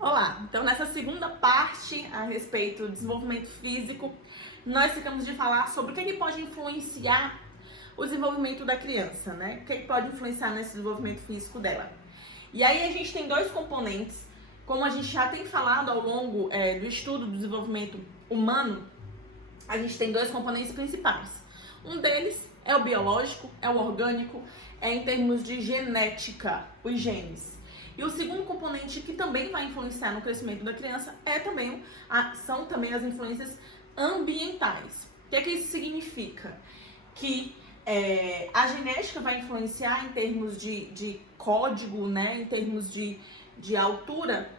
Olá, então nessa segunda parte a respeito do desenvolvimento físico, nós ficamos de falar sobre o que pode influenciar o desenvolvimento da criança, né? O que pode influenciar nesse desenvolvimento físico dela. E aí a gente tem dois componentes, como a gente já tem falado ao longo do estudo do desenvolvimento humano, a gente tem dois componentes principais. Um deles é o biológico, é o orgânico, é em termos de genética, os genes. E o segundo componente que também vai influenciar no crescimento da criança são também as influências ambientais. O que isso significa? Que a genética vai influenciar em termos de código, né? Em termos de altura,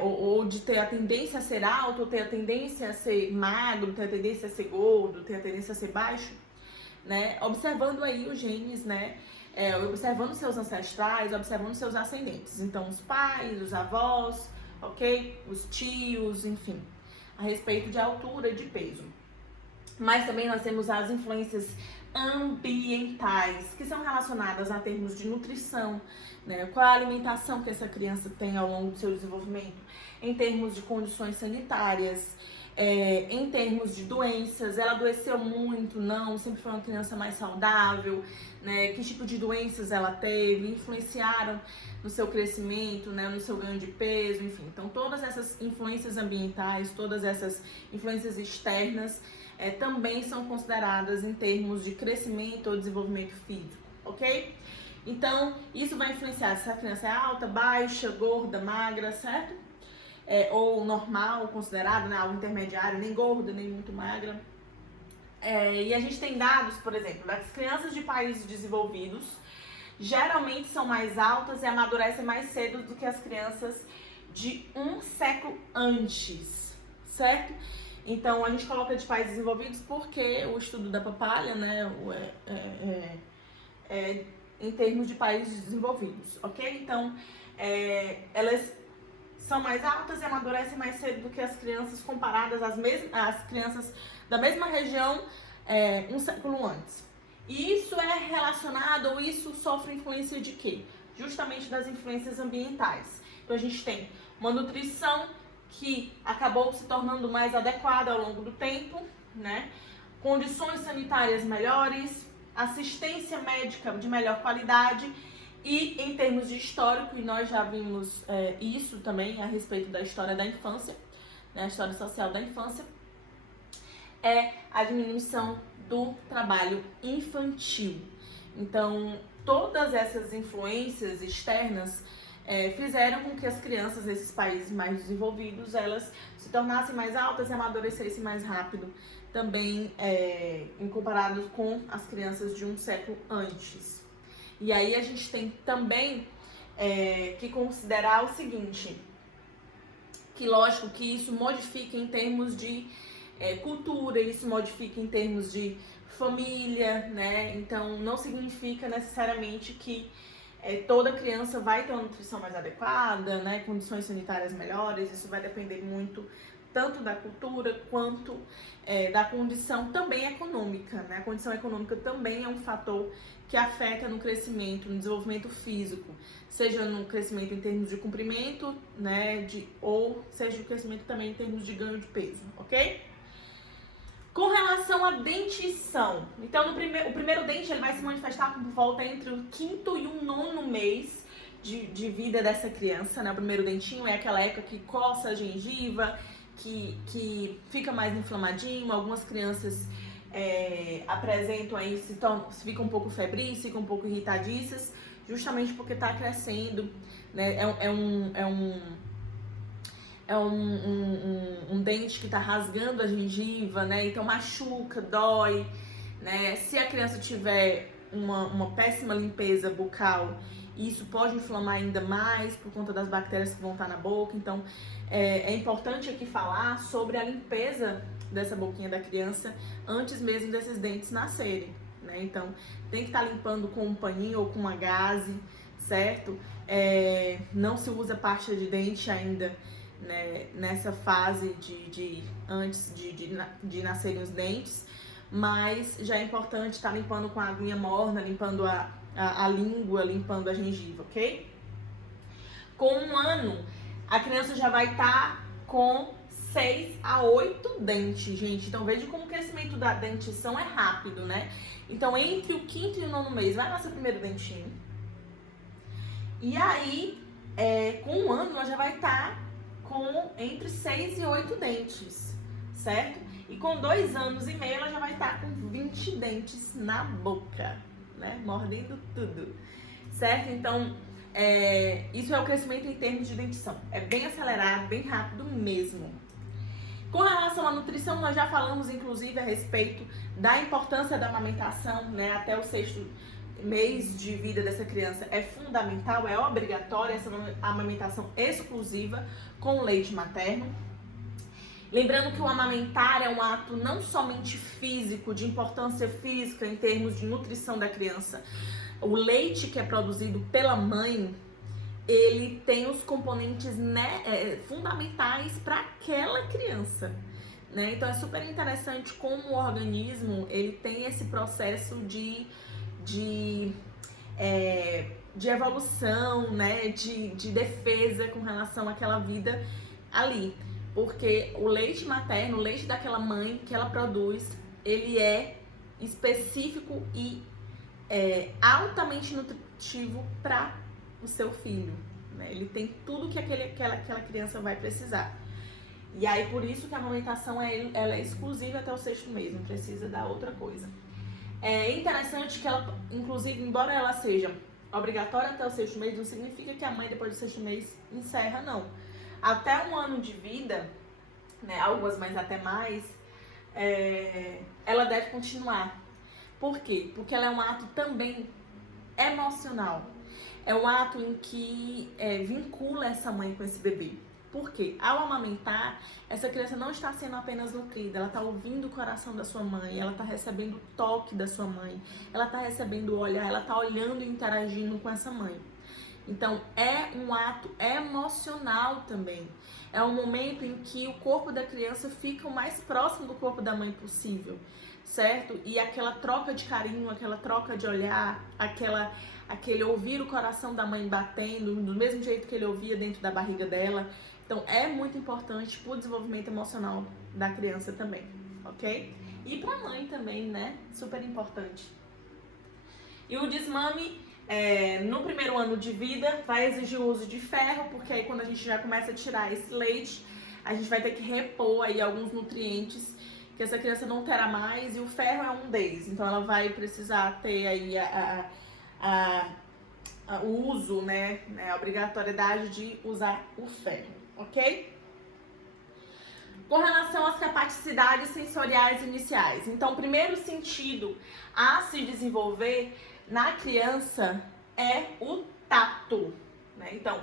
ou de ter a tendência a ser alto, ou ter a tendência a ser magro, ter a tendência a ser gordo, ter a tendência a ser baixo, né? Observando aí os genes, né? Observando seus ancestrais, observando seus ascendentes. Então, os pais, os avós, ok? Os tios, enfim, a respeito de altura e de peso. Mas também nós temos as influências ambientais, que são relacionadas a termos de nutrição, né? Qual a alimentação que essa criança tem ao longo do seu desenvolvimento, em termos de condições sanitárias, em termos de doenças, ela adoeceu muito, não, sempre foi uma criança mais saudável, né? Que tipo de doenças ela teve, influenciaram no seu crescimento, né? No seu ganho de peso, enfim. Então, todas essas influências ambientais, todas essas influências externas, também são consideradas em termos de crescimento ou desenvolvimento físico, ok? Então, isso vai influenciar se a criança é alta, baixa, gorda, magra, certo? Ou normal, considerado, né, algo intermediário, nem gorda, nem muito magra. E a gente tem dados, por exemplo, das crianças de países desenvolvidos, geralmente são mais altas e amadurecem mais cedo do que as crianças de um século antes, certo? Então, a gente coloca de países desenvolvidos porque o estudo da papalha, né, em termos de países desenvolvidos, ok? Então, elas são mais altas e amadurecem mais cedo do que as crianças comparadas às crianças da mesma região um século antes. E isso é relacionado, ou isso sofre influência de quê? Justamente das influências ambientais. Então a gente tem uma nutrição que acabou se tornando mais adequada ao longo do tempo, né? Condições sanitárias melhores, assistência médica de melhor qualidade. E em termos de histórico, e nós já vimos isso também a respeito da história da infância, né, a história social da infância, é a diminuição do trabalho infantil. Então, todas essas influências externas fizeram com que as crianças desses países mais desenvolvidos, elas se tornassem mais altas e amadurecessem mais rápido, também em comparado com as crianças de um século antes. E aí a gente tem também que considerar o seguinte, que lógico que isso modifica em termos de cultura, isso modifica em termos de família, né? Então não significa necessariamente que toda criança vai ter uma nutrição mais adequada, né? Condições sanitárias melhores, isso vai depender muito tanto da cultura quanto da condição também econômica, né? A condição econômica também é um fator que afeta no crescimento, no desenvolvimento físico, seja no crescimento em termos de comprimento, né? Ou seja no crescimento também em termos de ganho de peso, ok? Com relação à dentição, então o primeiro dente ele vai se manifestar por volta entre o 5º e o 9º mês de vida dessa criança, né? O primeiro dentinho é aquela época que coça a gengiva, que fica mais inflamadinho. Algumas crianças apresentam aí, ficam um pouco febris, ficam um pouco irritadiças, justamente porque está crescendo, né? Um dente que está rasgando a gengiva, né? Então machuca, dói, né? Se a criança tiver uma péssima limpeza bucal, isso pode inflamar ainda mais por conta das bactérias que vão estar na boca. Então é importante aqui falar sobre a limpeza dessa boquinha da criança antes mesmo desses dentes nascerem, né? Então tem que estar limpando com um paninho ou com uma gaze, certo? Não se usa pasta de dente ainda, né, nessa fase antes de nascerem os dentes, mas já é importante estar limpando com a aguinha morna, limpando a língua, limpando a gengiva, ok? Com 1 ano, a criança já vai estar com 6 a 8 dentes, gente. Então veja como o crescimento da dentição é rápido, né? Então entre o 5º e o 9º mês vai nascer o primeiro dentinho. E aí, com 1 ano, ela já vai estar com entre 6 e 8 dentes, certo? E com 2 anos e meio, ela já vai estar com 20 dentes na boca, né? Mordendo tudo, certo? Então, isso é o crescimento em termos de dentição. É bem acelerado, bem rápido mesmo. Com relação à nutrição, nós já falamos, inclusive, a respeito da importância da amamentação, né? Até o 6º mês de vida dessa criança é fundamental, é obrigatória essa amamentação exclusiva com leite materno. Lembrando que o amamentar é um ato não somente físico, de importância física em termos de nutrição da criança. O leite que é produzido pela mãe, ele tem os componentes, né, fundamentais para aquela criança, né? Então é super interessante como o organismo ele tem esse processo de evolução, né, de defesa com relação àquela vida ali. Porque o leite materno, o leite daquela mãe que ela produz, ele é específico e altamente nutritivo para o seu filho, né? Ele tem tudo que aquela criança vai precisar. E aí, por isso que a amamentação ela é exclusiva até o 6º mês, não precisa dar outra coisa. É interessante que ela, inclusive, embora ela seja obrigatória até o 6º mês, não significa que a mãe, depois do 6º mês, encerra, não. Até 1 ano de vida, né, algumas mães até mais, ela deve continuar. Por quê? Porque ela é um ato também emocional. É um ato em que vincula essa mãe com esse bebê. Por quê? Ao amamentar, essa criança não está sendo apenas nutrida, ela está ouvindo o coração da sua mãe, ela está recebendo o toque da sua mãe, ela está recebendo o olhar, ela está olhando e interagindo com essa mãe. Então, é um ato emocional também. É um momento em que o corpo da criança fica o mais próximo do corpo da mãe possível, certo? E aquela troca de carinho, aquela troca de olhar, aquele ouvir o coração da mãe batendo, do mesmo jeito que ele ouvia dentro da barriga dela. Então, é muito importante para o desenvolvimento emocional da criança também, ok? E para a mãe também, né? Super importante. E o desmame, no primeiro ano de vida, vai exigir o uso de ferro, porque aí quando a gente já começa a tirar esse leite, a gente vai ter que repor aí alguns nutrientes que essa criança não terá mais, e o ferro é um deles. Então, ela vai precisar ter aí o uso, né, a obrigatoriedade de usar o ferro, ok? Com relação às capacidades sensoriais iniciais. Então, o primeiro sentido a se desenvolver na criança é o tato, né? Então,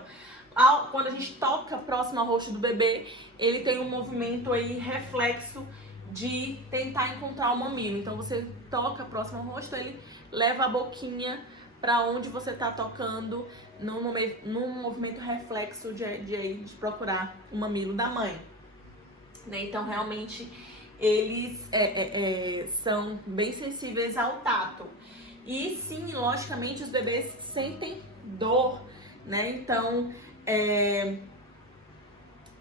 quando a gente toca próximo ao rosto do bebê, ele tem um movimento aí reflexo de tentar encontrar o mamilo. Então, você toca próximo ao rosto, ele leva a boquinha para onde você está tocando num movimento reflexo de procurar o mamilo da mãe, né? Então, realmente, eles são bem sensíveis ao tato. E sim, logicamente, os bebês sentem dor, né? Então,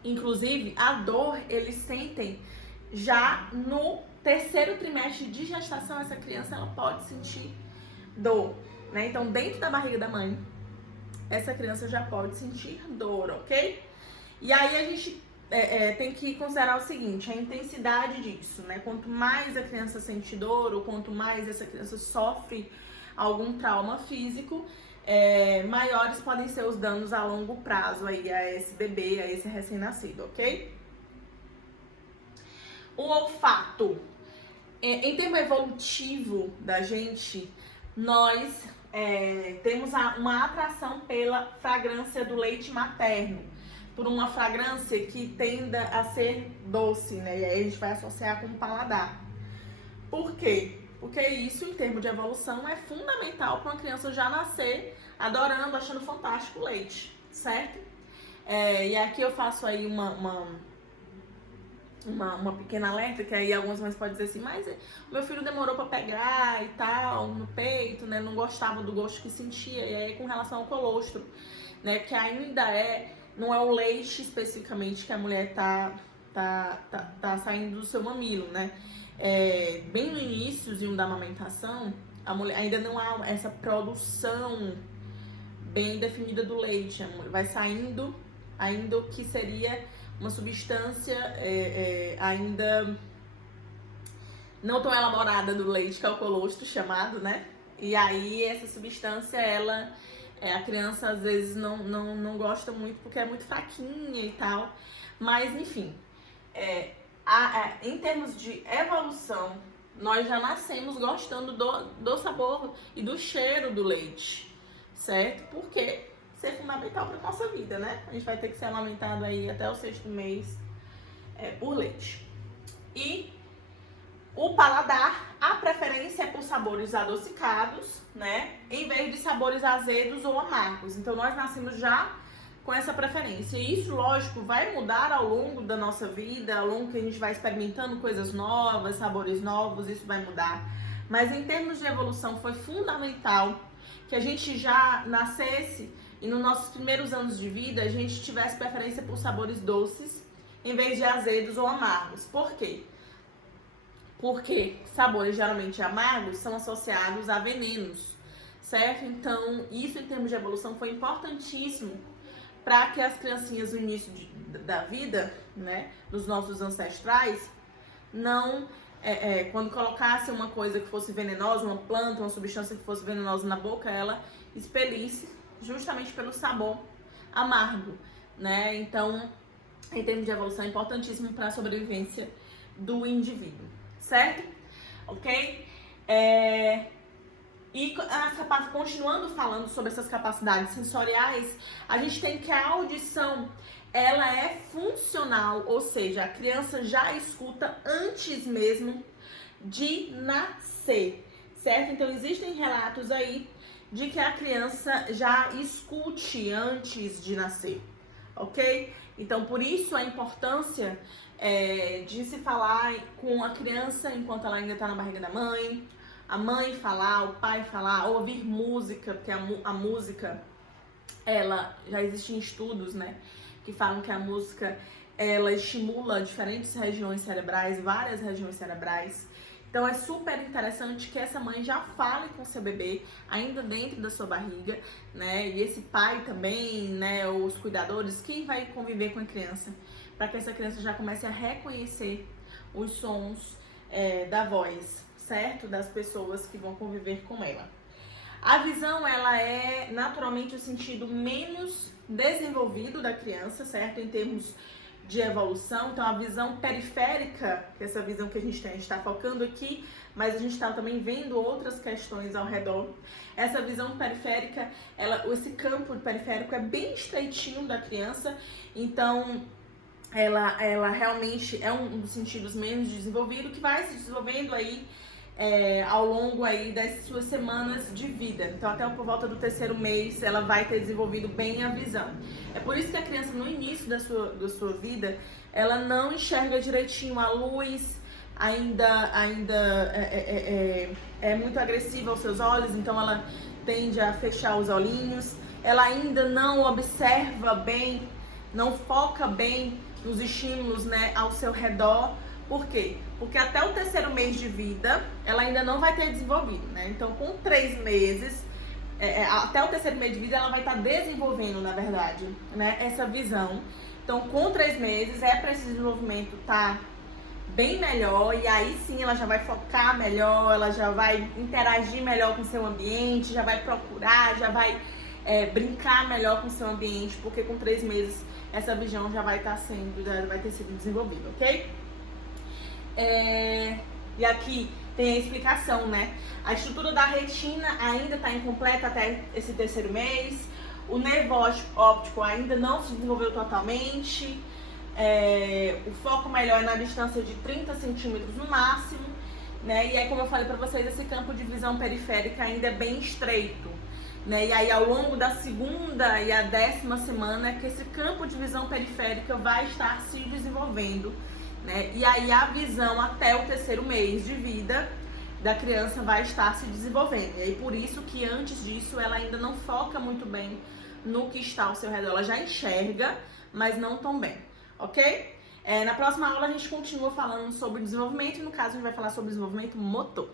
inclusive, a dor eles sentem já no 3º trimestre de gestação. Essa criança ela pode sentir dor, né? Então, dentro da barriga da mãe, essa criança já pode sentir dor, ok? E aí a gente tem que considerar o seguinte, a intensidade disso, né? Quanto mais a criança sente dor, ou quanto mais essa criança sofre algum trauma físico, maiores podem ser os danos a longo prazo aí a esse bebê, a esse recém-nascido, ok? O olfato. Em termo evolutivo da gente, nós temos uma atração pela fragrância do leite materno, por uma fragrância que tenda a ser doce, né? E aí a gente vai associar com o paladar. Por quê? Porque isso, em termos de evolução, é fundamental para uma criança já nascer adorando, achando fantástico o leite, certo? E aqui eu faço aí uma pequena alerta, que aí algumas mães podem dizer assim, mas meu filho demorou para pegar e tal, no peito, né? Não gostava do gosto que sentia. E aí com relação ao colostro, né? Que ainda é não é o leite especificamente que a mulher tá saindo do seu mamilo, né? Bem no iníciozinho da amamentação, a mulher ainda não há essa produção bem definida do leite. A mulher vai saindo ainda o que seria uma substância ainda não tão elaborada do leite, que é o colostro chamado, né? E aí essa substância, a criança às vezes não gosta muito porque é muito fraquinha e tal. Mas enfim, em termos de evolução, nós já nascemos gostando do sabor e do cheiro do leite, certo? Porque isso é fundamental para nossa vida, né? A gente vai ter que ser amamentado aí até o 6º mês por leite. E o paladar, a preferência é por sabores adocicados, né? Em vez de sabores azedos ou amargos. Então nós nascemos já com essa preferência. E isso, lógico, vai mudar ao longo da nossa vida, ao longo que a gente vai experimentando coisas novas, sabores novos, isso vai mudar. Mas em termos de evolução, foi fundamental que a gente já nascesse e nos nossos primeiros anos de vida a gente tivesse preferência por sabores doces em vez de azedos ou amargos. Por quê? Porque sabores geralmente amargos são associados a venenos, certo? Então, isso em termos de evolução foi importantíssimo para que as criancinhas no início da vida, né, dos nossos ancestrais, não, quando colocasse uma coisa que fosse venenosa, uma planta, uma substância que fosse venenosa na boca, ela expelisse justamente pelo sabor amargo, né? Então, em termos de evolução, é importantíssimo para a sobrevivência do indivíduo, certo? Ok? E continuando falando sobre essas capacidades sensoriais, a gente tem que a audição, ela é funcional, ou seja, a criança já escuta antes mesmo de nascer, certo? Então existem relatos aí de que a criança já escute antes de nascer, ok? Então por isso a importância de se falar com a criança enquanto ela ainda está na barriga da mãe, a mãe falar, o pai falar, ouvir música, porque a música, já existem estudos, né, que falam que a música, ela estimula diferentes regiões cerebrais, várias regiões cerebrais. Então é super interessante que essa mãe já fale com seu bebê, ainda dentro da sua barriga, né, e esse pai também, né, os cuidadores, quem vai conviver com a criança, para que essa criança já comece a reconhecer os sons da voz, certo? Das pessoas que vão conviver com ela. A visão, ela é naturalmente o sentido menos desenvolvido da criança, certo? Em termos de evolução. Então, a visão periférica, que é essa visão que a gente está focando aqui, mas a gente está também vendo outras questões ao redor. Essa visão periférica, esse campo periférico é bem estreitinho da criança, então ela realmente é um dos sentidos menos desenvolvido, que vai se desenvolvendo aí ao longo aí das suas semanas de vida. Então até por volta do 3º mês ela vai ter desenvolvido bem a visão. É por isso que a criança no início da sua vida, ela não enxerga direitinho a luz, ainda é muito agressiva aos seus olhos, então ela tende a fechar os olhinhos, ela ainda não observa bem, não foca bem nos estímulos, né, ao seu redor. Por quê? Porque até o 3º mês de vida, ela ainda não vai ter desenvolvido, né? Então, com 3 meses, até o 3º mês de vida, ela vai estar desenvolvendo, na verdade, né, essa visão. Então, com 3 meses, para esse desenvolvimento estar bem melhor, e aí sim ela já vai focar melhor, ela já vai interagir melhor com o seu ambiente, já vai procurar, já vai brincar melhor com o seu ambiente, porque com 3 meses essa visão já vai ter sido desenvolvida, ok? E aqui tem a explicação, né? A estrutura da retina ainda está incompleta até esse 3º mês. O nervo óptico ainda não se desenvolveu totalmente. O foco melhor é na distância de 30 centímetros no máximo, né? E aí, como eu falei para vocês, esse campo de visão periférica ainda é bem estreito, né? E aí, ao longo da 2ª e a 10ª semana, é que esse campo de visão periférica vai estar se desenvolvendo, né? E aí a visão até o 3º mês de vida da criança vai estar se desenvolvendo. E aí por isso que antes disso ela ainda não foca muito bem no que está ao seu redor. Ela já enxerga, mas não tão bem, ok? Na próxima aula a gente continua falando sobre desenvolvimento e no caso a gente vai falar sobre desenvolvimento motor.